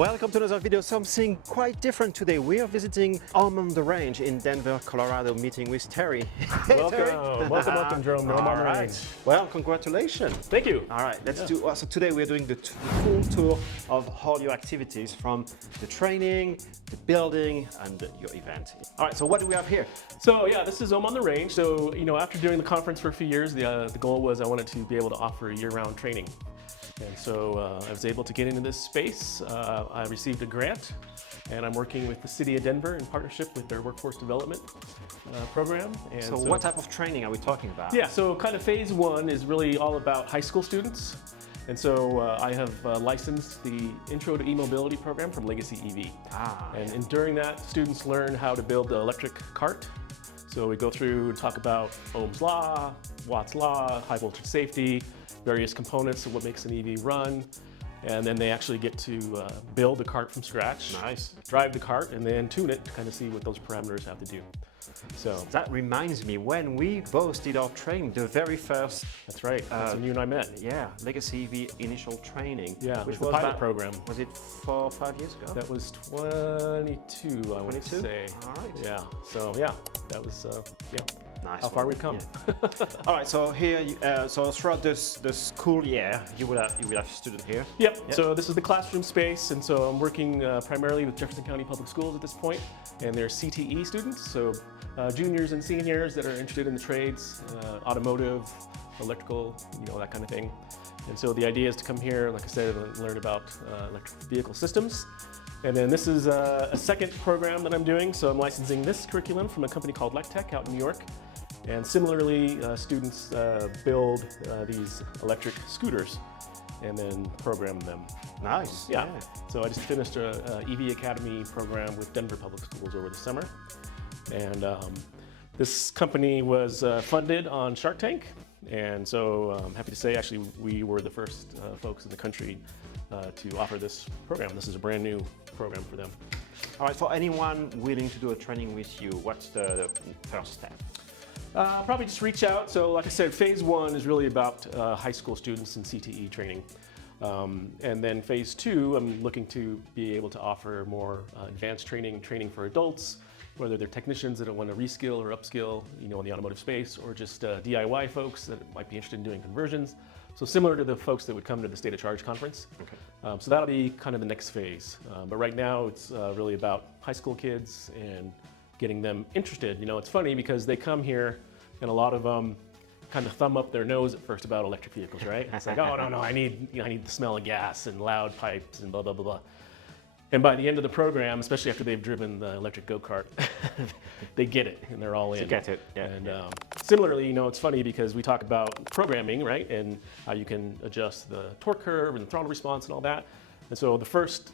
Welcome to another video, something quite different today. We are visiting on the range in Denver, Colorado, meeting with Terry. Welcome, Jerome. All right. Well, congratulations. Thank you. All right, let's do. So today we're doing the full tour of all your activities, from the training, the building, and your event. All right. So what do we have here? So yeah, this is on the range. So after doing the conference for a few years, the goal was I wanted to be able to offer year-round training. And so I was able to get into this space. I received a grant, and I'm working with the City of Denver in partnership with their workforce development program. And so what type of training are we talking about? Yeah, so kind of phase one is really all about high school students. And so I have licensed the Intro to E-Mobility program from Legacy EV. And during that, students learn how to build the electric cart. So we go through and talk about Ohm's Law, Watt's Law, high voltage safety, various components of what makes an EV run, and then they actually get to build the cart from scratch. Nice. Drive the cart and then tune it to kind of see what those parameters have to do. So that reminds me, when we both did our training, the very first. That's right. That's when you and I met. Yeah, Legacy EV initial training. Yeah, which was the pilot program. Was it 4 or 5 years ago? That was 22, I would say. All right. Yeah. So yeah, that was yeah. Nice. How far we've come. Yeah. All right. So here, so throughout the school year, you will have students here. Yep. So this is the classroom space, and so I'm working primarily with Jefferson County Public Schools at this point, and they're CTE students, so juniors and seniors that are interested in the trades, automotive, electrical, that kind of thing. And so the idea is to come here, like I said, and learn about electric vehicle systems. And then this is a second program that I'm doing. So I'm licensing this curriculum from a company called Lectech out in New York. And similarly, students build these electric scooters and then program them. Nice. Yeah. So I just finished a EV Academy program with Denver Public Schools over the summer. And this company was funded on Shark Tank. And so I'm happy to say, actually, we were the first folks in the country to offer this program. This is a brand new program for them. All right, for anyone willing to do a training with you, what's the first step? Probably just reach out. So like I said, phase one is really about high school students and CTE training. And then phase two, I'm looking to be able to offer more advanced training for adults, whether they're technicians that want to reskill or upskill, in the automotive space, or just DIY folks that might be interested in doing conversions. So similar to the folks that would come to the State of Charge conference. Okay. So that'll be kind of the next phase. But right now it's really about high school kids and getting them interested. It's funny because they come here and a lot of them kind of thumb up their nose at first about electric vehicles, right? It's like, oh no, I need the smell of gas and loud pipes and blah, blah, blah, blah. And by the end of the program, especially after they've driven the electric go-kart, they get it and they're all in. They get it. Yeah. And similarly, it's funny because we talk about programming, right? And how you can adjust the torque curve and the throttle response and all that. And so the first,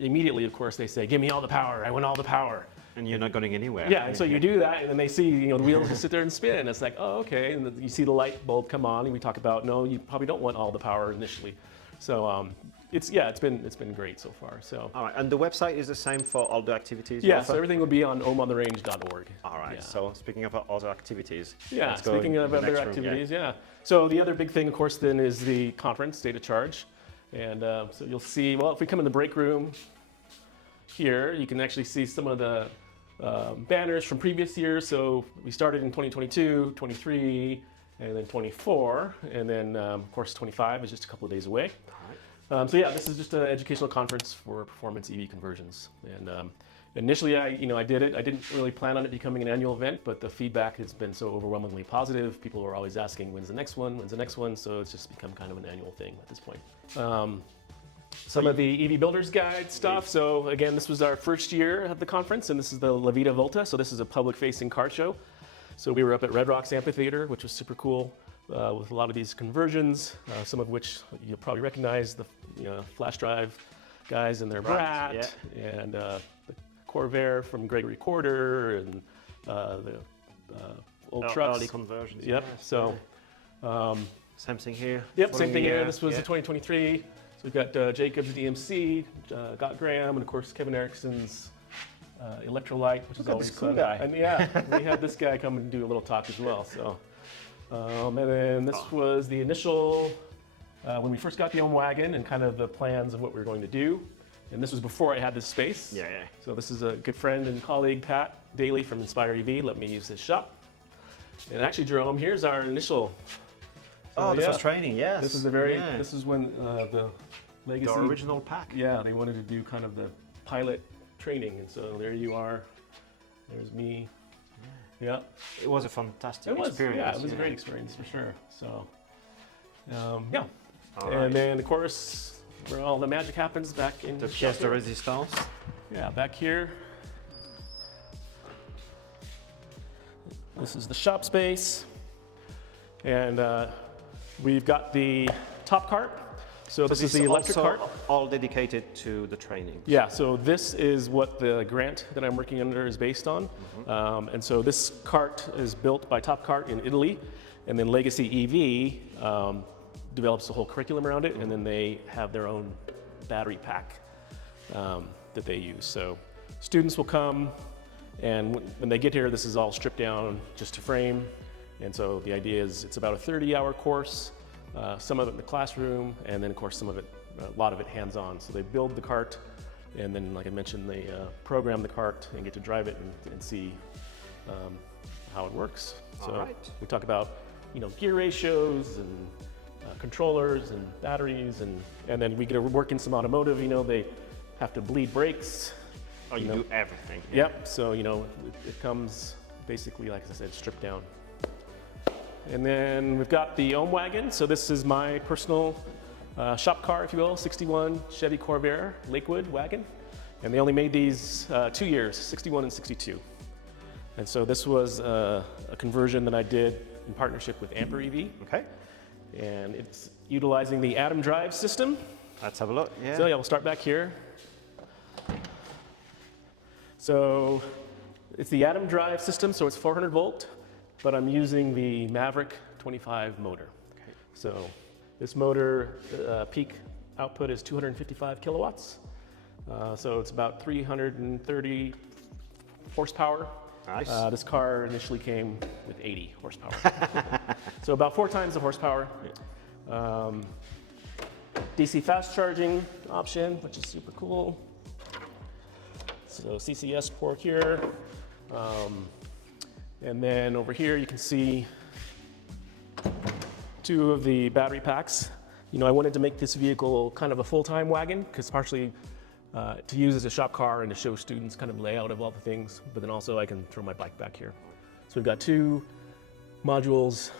immediately, of course, they say, give me all the power. I want all the power. And you're not going anywhere. Yeah, and so you do that, and then they see, the wheels just sit there and spin. And it's like, oh, okay. And you see the light bulb come on, and we talk about, no, you probably don't want all the power initially. So it's been great so far. So all right, and the website is the same for all the activities? Yeah, so everything will be on ohmontherange.org. All right. Yeah. So speaking of other activities. Yeah, speaking of other activities, yeah. So the other big thing, of course, then is the conference, State of Charge. And so you'll see, well, if we come in the break room here, you can actually see some of the banners from previous years. So we started in 2022, 23, and then 24, and then of course 25 is just a couple of days away. So yeah, this is just an educational conference for performance EV conversions. And initially, I did it. I didn't really plan on it becoming an annual event, but the feedback has been so overwhelmingly positive. People are always asking, when's the next one? When's the next one? So it's just become kind of an annual thing at this point. Some of the EV Builder's Guide stuff. So again, this was our first year at the conference, and this is the La Vida Volta. So this is a public-facing car show. So we were up at Red Rocks Amphitheater, which was super cool, with a lot of these conversions, some of which you'll probably recognize, the flash drive guys and their Brat, and the Corvair from Gregory Corder, and the old trucks. Early conversions. Yep. Yes. So same thing here. Yep, same thing here. This was the 2023. So we've got Jacob's DMC, Got Graham, and of course Kevin Erickson's Electrolyte, which is always cool guy. And yeah, we had this guy come and do a little talk as well. So, and then this was the initial when we first got the Ohm wagon and kind of the plans of what we were going to do. And this was before I had this space. Yeah. So this is a good friend and colleague, Pat Daly from Inspire EV, let me use his shop. And actually, Jerome, here's our initial. Oh, the first training, yes. This is this is when the Legacy. The original pack. Yeah, they wanted to do kind of the pilot training. And so there you are. There's me. Yeah. It was a fantastic experience. Yeah, it was a great experience for sure. So, yeah. All and right. then, of course, where all the magic happens back in The the pièce de shop. résistance. Yeah, back here. This is the shop space. And we've got the top cart. So this is the electric cart. All dedicated to the training. Yeah, so this is what the grant that I'm working under is based on. And so this cart is built by Top Cart in Italy, and then Legacy EV develops the whole curriculum around it, and then they have their own battery pack that they use. So students will come, and when they get here, this is all stripped down just to frame. And so the idea is it's about a 30-hour course, some of it in the classroom, and then of course some of it, a lot of it hands-on. So they build the cart, and then like I mentioned, they program the cart and get to drive it and see how it works. So we talk about, you know, gear ratios and controllers and batteries, and then we get to work in some automotive. You know, they have to bleed brakes. Oh, you do everything. Yep. So you know, it comes basically, like I said, stripped down. And then we've got the Ohm wagon. So this is my personal shop car, if you will, 61 Chevy Corvair Lakewood wagon. And they only made these 2 years, 61 and 62. And so this was a conversion that I did in partnership with Amper EV. Okay. And it's utilizing the Atom Drive system. Let's have a look. Yeah. So yeah, we'll start back here. So it's the Atom Drive system, so it's 400 volt, but I'm using the Maverick 25 motor. Okay. So this motor peak output is 255 kilowatts. So it's about 330 horsepower. Nice. This car initially came with 80 horsepower. So about 4 times the horsepower. DC fast charging option, which is super cool. So CCS port here. And then over here you can see 2 of the battery packs. You know, I wanted to make this vehicle kind of a full-time wagon, because partially to use as a shop car and to show students kind of layout of all the things, but then also I can throw my bike back here. So we've got 2 modules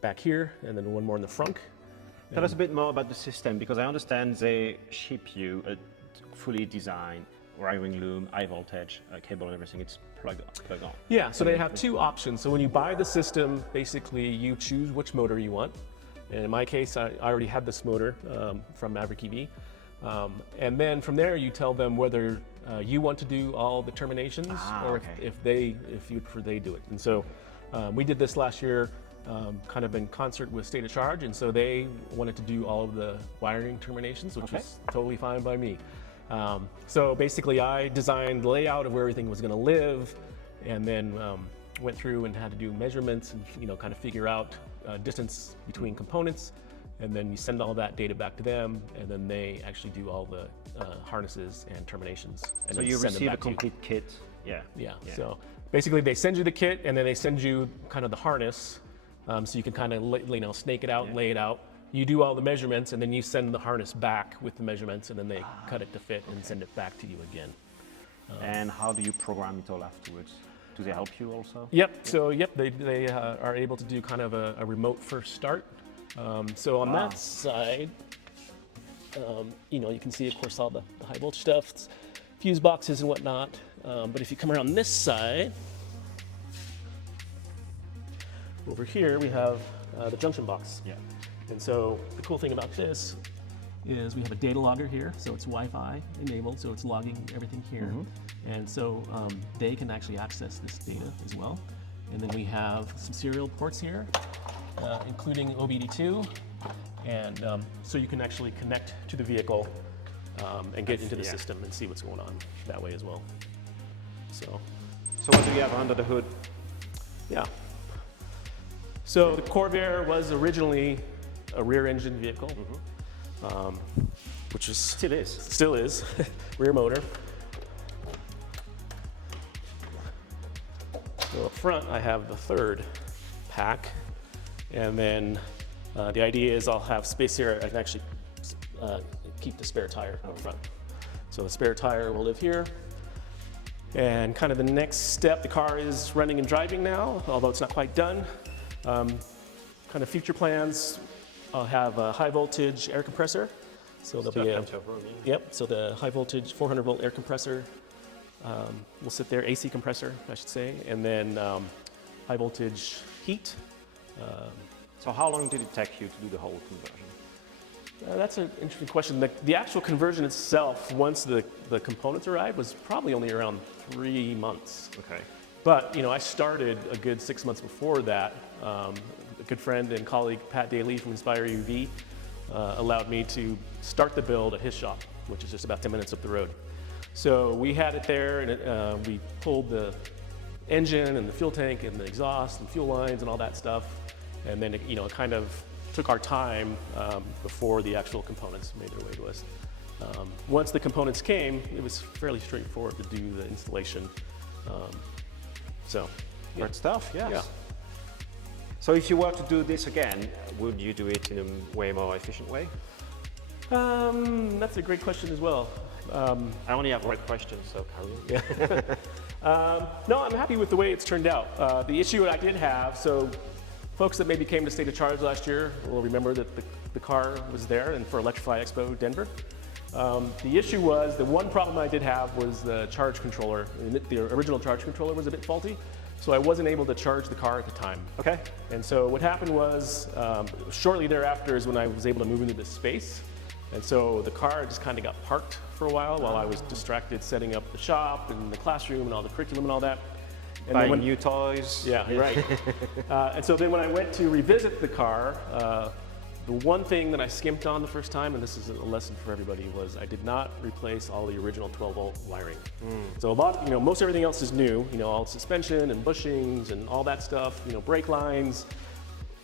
back here, and then 1 more in the front. Tell us a bit more about the system, because I understand they ship you a fully designed wiring loom, high voltage cable and everything. It's plug on. Yeah, so they have 2 options. So when you buy the system, basically you choose which motor you want. And in my case, I already had this motor from Maverick EV. And then from there, you tell them whether you want to do all the terminations, or if you prefer they do it. And so we did this last year, kind of in concert with State of Charge, and so they wanted to do all of the wiring terminations, which was totally fine by me. So basically, I designed the layout of where everything was going to live, and then went through and had to do measurements and, you know, kind of figure out distance between components. And then you send all that data back to them, and then they actually do all the harnesses and terminations. And so then you send them receive a back to you. complete kit. Yeah. So basically, they send you the kit, and then they send you kind of the harness, so you can kind of snake it out and lay it out. You do all the measurements, and then you send the harness back with the measurements, and then they cut it to fit and send it back to you again. And how do you program it all afterwards? Do they help you also? Yep. So they are able to do kind of a remote first start. So on that side, you know, you can see, of course, all the high voltage stuff, fuse boxes and whatnot. But if you come around this side, over here we have the junction box. Yeah. And so the cool thing about this is we have a data logger here, so it's Wi-Fi enabled, so it's logging everything here. And so they can actually access this data as well. And then we have some serial ports here, including OBD2, and so you can actually connect to the vehicle and get into the system and see what's going on that way as well. So what do you have under the hood? Yeah. So the Corvair was originally a rear-engine vehicle. which is Still is. rear motor. So up front, I have the third pack, and then the idea is I'll have space here. I can actually keep the spare tire up front. So the spare tire will live here. And kind of the next step, the car is running and driving now, although it's not quite done. Kind of future plans, I'll have a high voltage air compressor. So there'll be yep, so the high voltage 400 volt air compressor will sit there, AC compressor, I should say, and then high voltage heat. So how long did it take you to do the whole conversion? That's an interesting question. The actual conversion itself, once the components arrived, was probably only around 3 months. Okay. But I started a good 6 months before that. A good friend and colleague, Pat Daly from Inspire EV, allowed me to start the build at his shop, which is just about 10 minutes up the road. So we had it there, and we pulled the engine and the fuel tank and the exhaust and fuel lines and all that stuff. And then it kind of took our time before the actual components made their way to us. Once the components came, it was fairly straightforward to do the installation. Great stuff, yes. Yeah. So if you were to do this again, would you do it in a way more efficient way? That's a great question as well. I only have great questions, so carry on. No, I'm happy with the way it's turned out. The issue that I did have, so folks that maybe came to State of Charge last year will remember that the car was there and for Electrify Expo Denver. The issue was, the one problem I did have was the charge controller. The original charge controller was a bit faulty, so I wasn't able to charge the car at the time. Okay. And so what happened was, shortly thereafter is when I was able to move into this space. And so the car just kind of got parked for a while I was distracted setting up the shop and the classroom and all the curriculum and all that. And buying new toys. Yeah, right. And so then when I went to revisit the car, the one thing that I skimped on the first time, and this is a lesson for everybody, was I did not replace all the original 12-volt wiring. So a lot, most everything else is new, all suspension and bushings and all that stuff, brake lines,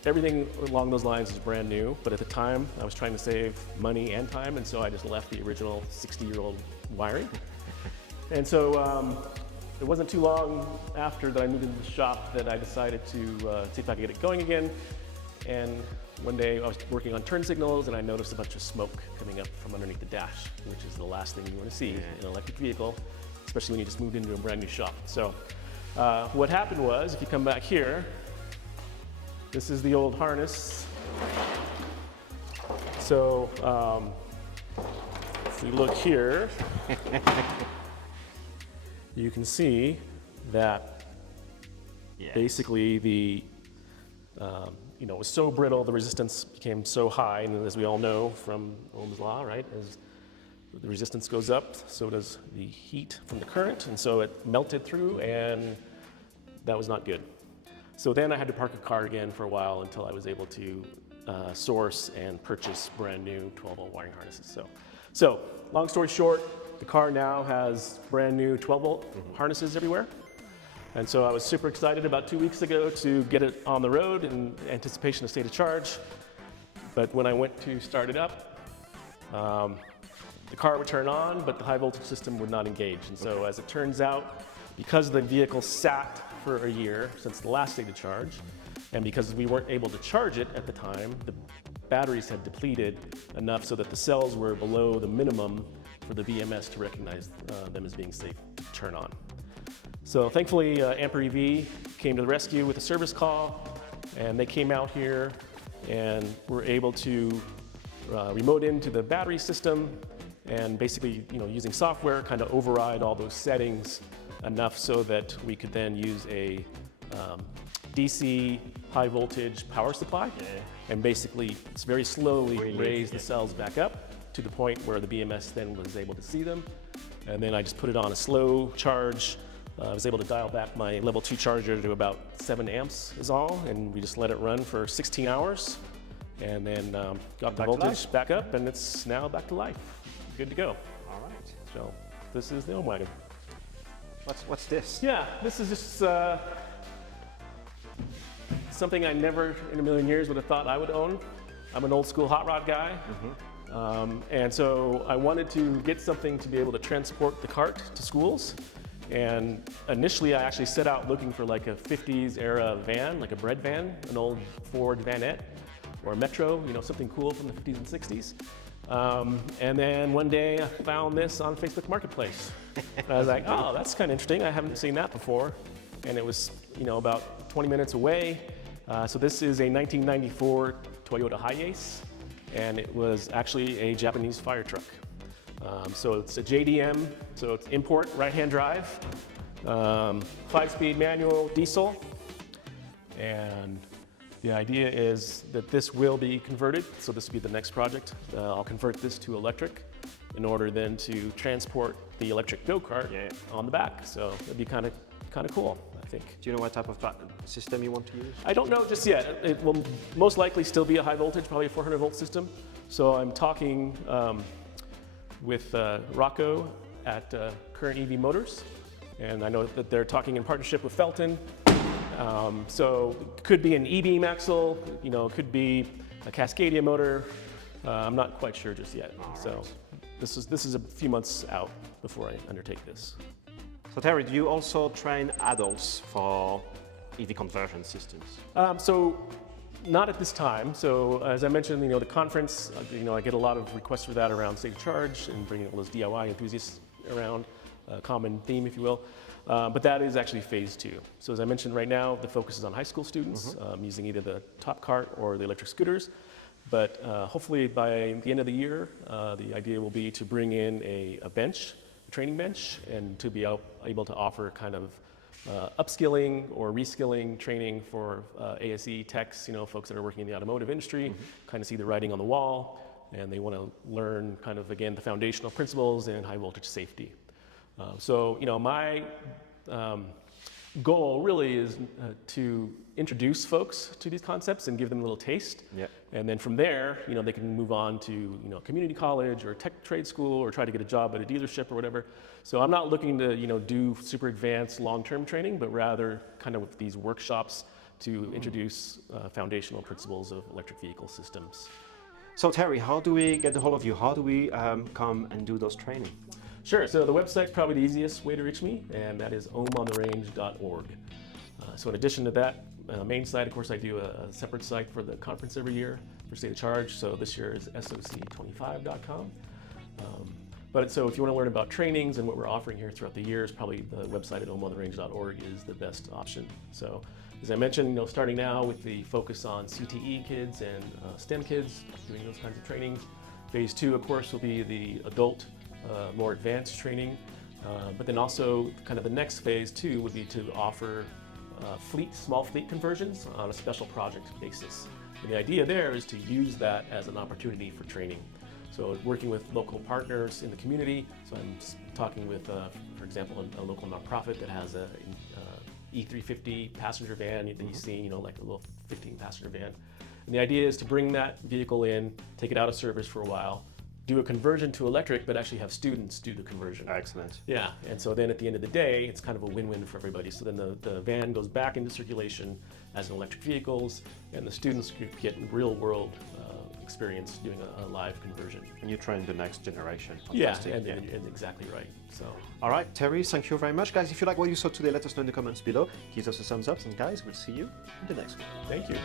everything along those lines is brand new. But at the time, I was trying to save money and time, and so I just left the original 60-year-old wiring. And so it wasn't too long after that I moved into the shop that I decided to see if I could get it going again. And one day I was working on turn signals and I noticed a bunch of smoke coming up from underneath the dash, which is the last thing you want to see in an electric vehicle, especially when you just moved into a brand new shop. So what happened was, if you come back here, this is the old harness. So if we look here, you can see that basically the it was so brittle, the resistance became so high, and as we all know from Ohm's law, right, as the resistance goes up, so does the heat from the current, and so it melted through, and that was not good. So then I had to park a car again for a while until I was able to source and purchase brand new 12-volt wiring harnesses. So long story short, the car now has brand new 12-volt harnesses everywhere. And so I was super excited about 2 weeks ago to get it on the road in anticipation of State of Charge. But when I went to start it up, the car would turn on, but the high voltage system would not engage. And so as it turns out, because the vehicle sat for a year since the last State of Charge, and because we weren't able to charge it at the time, the batteries had depleted enough so that the cells were below the minimum for the BMS to recognize them as being safe to turn on. So thankfully, Ampere EV came to the rescue with a service call, and they came out here and were able to remote into the battery system and basically, using software, kind of override all those settings enough so that we could then use a DC high voltage power supply and basically very slowly raise the cells back up to the point where the BMS then was able to see them. And then I just put it on a slow charge. I was able to dial back my level 2 charger to about 7 amps is all, and we just let it run for 16 hours, and then got the voltage back up, and it's now back to life. Good to go. All right. So this is the Ohm wagon. What's this? Yeah, this is just something I never in a million years would have thought I would own. I'm an old school hot rod guy. And so I wanted to get something to be able to transport the cart to schools. And initially I actually set out looking for like a 50s era van, like a bread van, an old Ford Vanette or a Metro, you know, something cool from the 50s and 60s. And then one day I found this on Facebook Marketplace. And I was like, oh, that's kind of interesting. I haven't seen that before. And it was, you know, about 20 minutes away. So this is a 1994 Toyota Hiace, and it was actually a Japanese fire truck. So it's a JDM, so it's import right-hand drive, 5-speed manual diesel, and the idea is that this will be converted, so this will be the next project. I'll convert this to electric in order then to transport the electric go-kart on the back, so it'd be kind of cool, I think. Do you know what type of system you want to use? I don't know just yet. It will most likely still be a high voltage, probably a 400 volt system. So I'm talking with Rocco at Current EV Motors, and I know that they're talking in partnership with Felton. So it could be an E-beam axle, you know, it could be a Cascadia motor. I'm not quite sure just yet. So this is a few months out before I undertake this. So Terry, do you also train adults for EV conversion systems? So not at this time. So as I mentioned, you know, the conference, you know, I get a lot of requests for that around State of Charge and bringing all those DIY enthusiasts around, a common theme, if you will. But that is actually phase 2. So as I mentioned right now, the focus is on high school students using either the top cart or the electric scooters. But hopefully by the end of the year, the idea will be to bring in a bench, a training bench, and to be able to offer kind of upskilling or reskilling training for ASE techs, you know, folks that are working in the automotive industry, kind of see the writing on the wall, and they want to learn kind of, again, the foundational principles in high voltage safety. So, you know, my goal really is to introduce folks to these concepts and give them a little taste. And then from there, you know, they can move on to, you know, community college or tech trade school or try to get a job at a dealership or whatever. So I'm not looking to, you know, do super advanced long-term training, but rather kind of with these workshops to introduce foundational principles of electric vehicle systems. So Terry, how do we get a hold of you? How do we come and do those training? Sure, so the website's probably the easiest way to reach me, and that is ohmontherange.org. So in addition to that main site, of course, I do a separate site for the conference every year for State of Charge. So this year is soc25.com. So if you want to learn about trainings and what we're offering here throughout the years, probably the website at ohmontherange.org is the best option. So as I mentioned, you know, starting now with the focus on CTE kids and STEM kids, doing those kinds of training. Phase 2, of course, will be the adult more advanced training, but then also kind of the next phase 2 would be to offer small fleet conversions on a special project basis. And the idea there is to use that as an opportunity for training. So working with local partners in the community. So I'm talking with, for example, a local nonprofit that has a E350 passenger van that you've seen, you know, like a little 15-passenger van. And the idea is to bring that vehicle in, take it out of service for a while, do a conversion to electric, but actually have students do the conversion. Excellent. Yeah, and so then at the end of the day, it's kind of a win-win for everybody. So then the van goes back into circulation as an electric vehicles, and the students get real-world experience doing a live conversion. And you train the next generation. Fantastic. Yeah, and exactly right. So. All right, Terry, thank you very much. Guys, if you like what you saw today, let us know in the comments below. Give us a thumbs up, and guys, we'll see you in the next one. Thank you.